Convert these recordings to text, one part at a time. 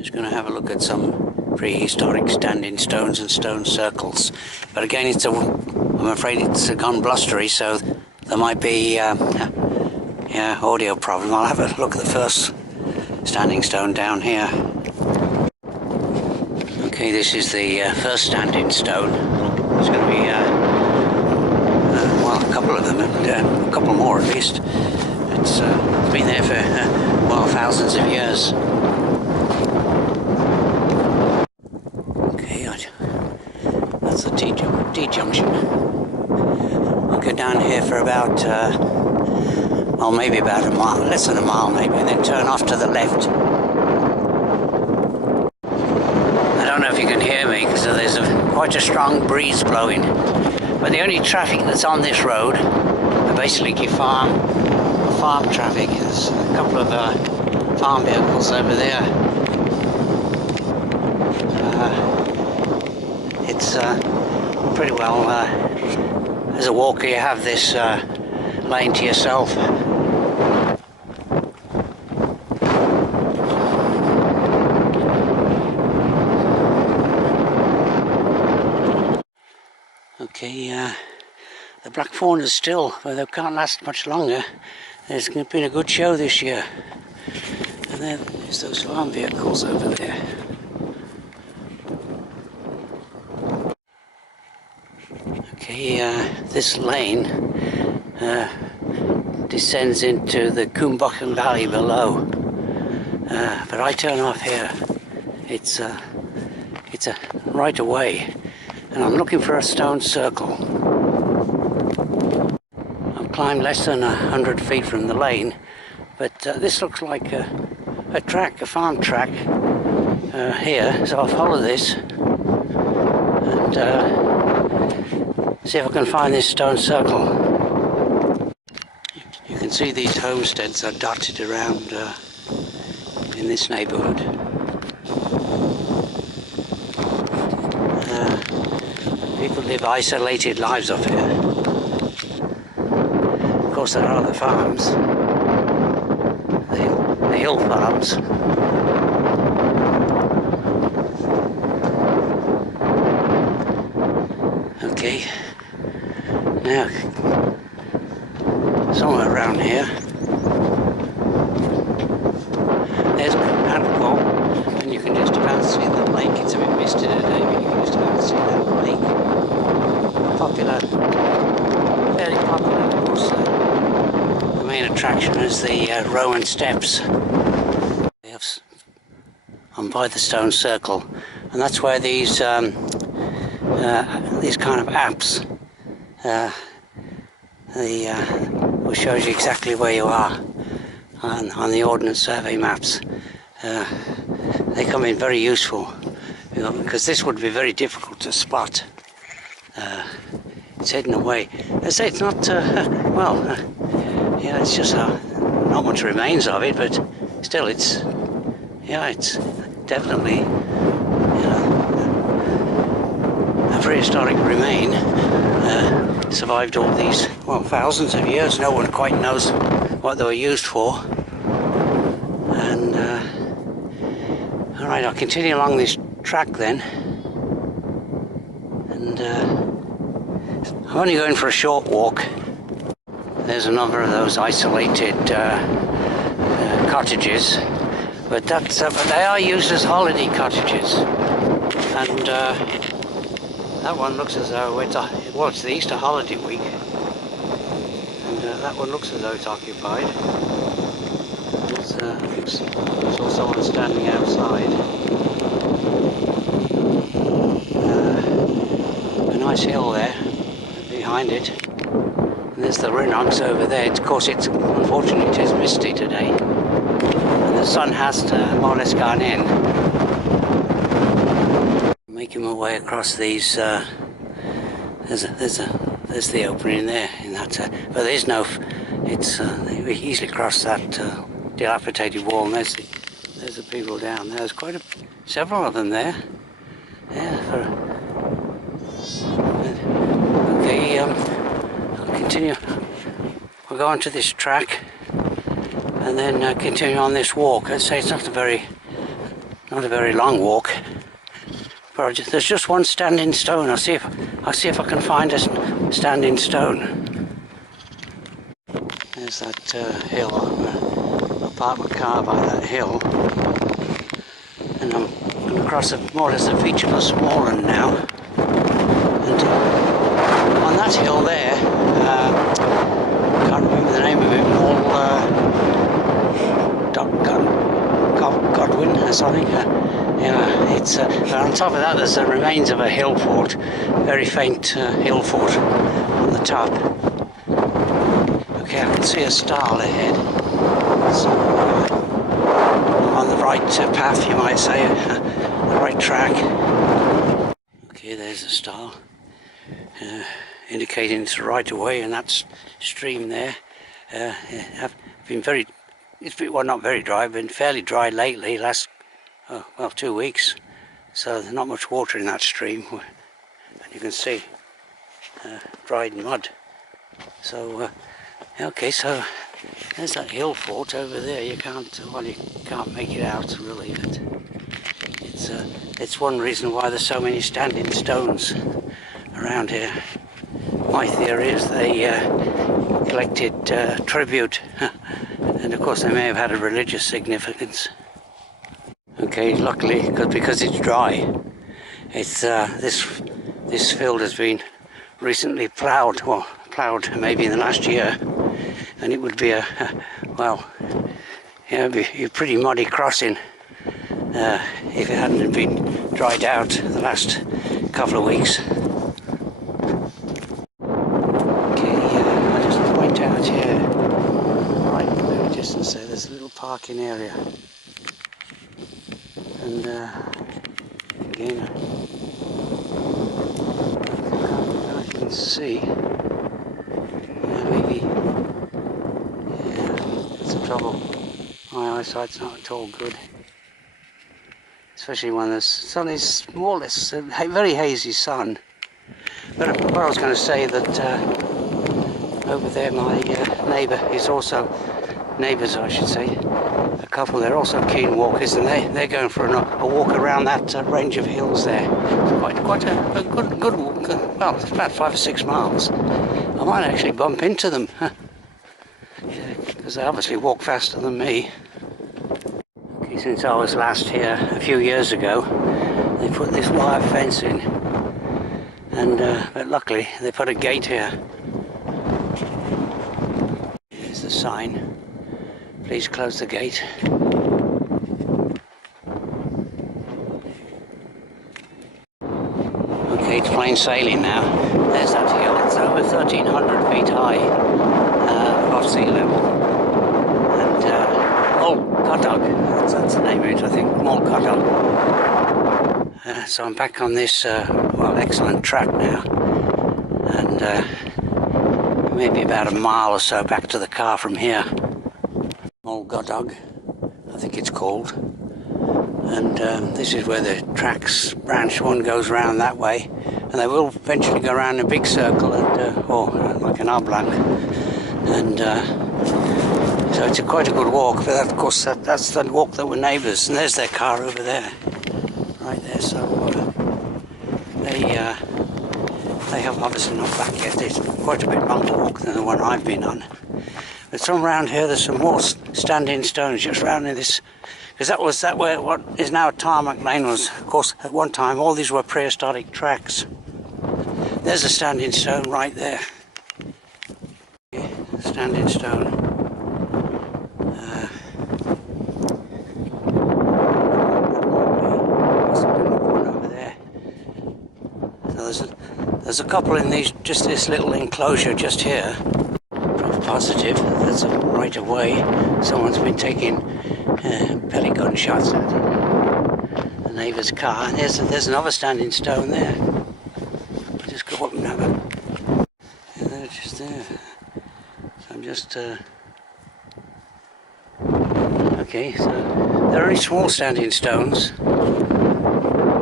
Just going to have a look at some prehistoric standing stones and stone circles. But again, I'm afraid it's gone blustery, so there might be audio problem. I'll have a look at the first standing stone down here. Okay, this is the first standing stone. There's going to be well, a couple of them, and a couple more at least. It's been there for well, thousands of years. Okay, that's the T-junction. I'll go down here for about well, maybe about a mile, less than a mile maybe, and then turn off to the left. I don't know if you can hear me because there's quite a strong breeze blowing. But the only traffic that's on this road are basically farm traffic. There's a couple of farm vehicles over there. It's pretty well, as a walker you have this lane to yourself. Okay, the black fawn is still, well, they can't last much longer. There's been a good show this year. And there's those farm vehicles over there. Okay, this lane descends into the Coombuchen Valley below. But I turn off here. It's a right away. And I'm looking for a stone circle. I've climbed less than 100 feet from the lane, but this looks like a track, a farm track here, so I'll follow this and see if I can find this stone circle. You can see these homesteads are dotted around in this neighbourhood. People live isolated lives up here. Of course, there are the farms, the hill farms. Okay, now somewhere around here, there's Harlech, and you can just about see the lake. It's a bit misty today, but you can just about see that lake. Popular, fairly popular, of course. The main attraction is the Roman steps. I'm by the stone circle, and that's where these kind of apps which shows you exactly where you are on the Ordnance Survey maps. They come in very useful, you know, because this would be very difficult to spot. It's hidden away. I say it's not, yeah, it's just not much remains of it, but still it's definitely, you know, a prehistoric remain. Survived all these, well, thousands of years. No one quite knows what they were used for. And, alright, I'll continue along this track then. And, I'm only going for a short walk. There's a number of those isolated cottages, but they are used as holiday cottages. And that one looks as though it's the Easter holiday week, and that one looks as though it's occupied. I saw someone standing outside. A nice hill there behind it, and there's the Rhinox over there. Of course, unfortunately it is misty today, and the sun has more or less gone in. Making my way across these. There's the opening there in that, but there's no. We easily cross that dilapidated wall, and there's the people down there. There's several of them there. Yeah. Okay. I'll continue. We'll go onto this track, and then continue on this walk. I'd say it's not a very not a very long walk. But there's just one standing stone. I'll see if I can find a standing stone. There's that hill. I'll park my car by that hill, and I'm going to cross more or less a featureless moorland now. And on that hill there, I can't remember the name of it. Godwin or something. Yeah, it's on top of that there's the remains of a hill fort, very faint hill fort on the top. Okay, I can see a stile ahead, so on the right path, you might say, the right track. Okay, there's a stile, indicating it's the right away, and that stream there. I've been well, not very dry, been fairly dry lately, last 2 weeks, so there's not much water in that stream, and you can see dried mud. So okay, so there's that hill fort over there. You can't make it out really, but it's one reason why there's so many standing stones around here. My theory is they collected tribute, and of course they may have had a religious significance. Okay, luckily, because it's dry, it's this field has been recently ploughed, maybe in the last year, and it would be it'd be a pretty muddy crossing if it hadn't been dried out the last couple of weeks. Okay, I'll just point out here, right in the distance there, there's a little parking area. And again, I can see, maybe, that's the trouble. My eyesight's not at all good, especially when the sun is more or less very hazy sun. But what I was going to say, that over there, my neighbours, I should say, a couple, they're also keen walkers, and they're going for a walk around that range of hills there. It's quite a good walk. Well, it's about 5 or 6 miles. I might actually bump into them, because they obviously walk faster than me. Okay, since I was last here a few years ago, they put this wire fence in, and but luckily they put a gate here. Here's the sign. Please close the gate. Okay, it's plain sailing now. There's that hill. It's over 1,300 feet high, above sea level. And that's the name of it, I think, Mulgadog. So I'm back on this, excellent track now. And maybe about a mile or so back to the car from here. Mulgadog, I think it's called, and this is where the tracks branch. One goes around that way, and they will eventually go around in a big circle, and or like an oblong, and so it's quite a good walk. But of course, that's the walk that were neighbours, and there's their car over there, right there. So they have obviously not back yet. It's quite a bit longer walk than the one I've been on. But some around here, there's some more standing stones just round in this, because that where what is now Tarmac Lane was. Of course, at one time, all these were prehistoric tracks. There's a standing stone right there. Standing stone. One over there. So there's a couple in just this little enclosure just here. Positive, that's right away. Someone's been taking pellet gun shots at the neighbour's car. And there's another standing stone there. I'll just go up and have a... Yeah, they're just there. So I'm just... Okay, so they're only small standing stones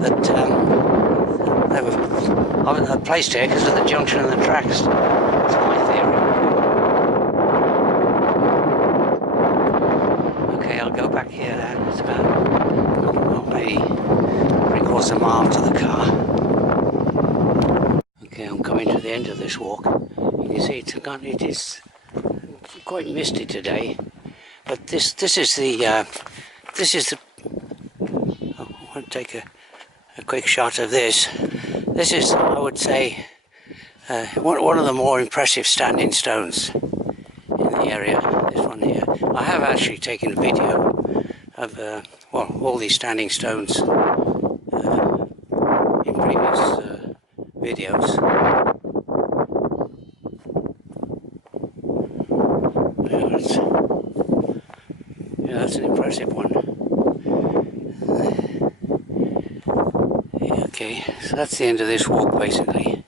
that they were placed here because of the junction of the tracks. That's my theory. I'll go back here then. It's about after the car. Okay, I'm coming to the end of this walk. You can see it is quite misty today, but this is the I want to take a quick shot of this. This is, I would say, one of the more impressive standing stones in the area. This one here. I have actually taken a video of well, all these standing stones in previous videos. Yeah, that's an impressive one. Okay, so that's the end of this walk basically.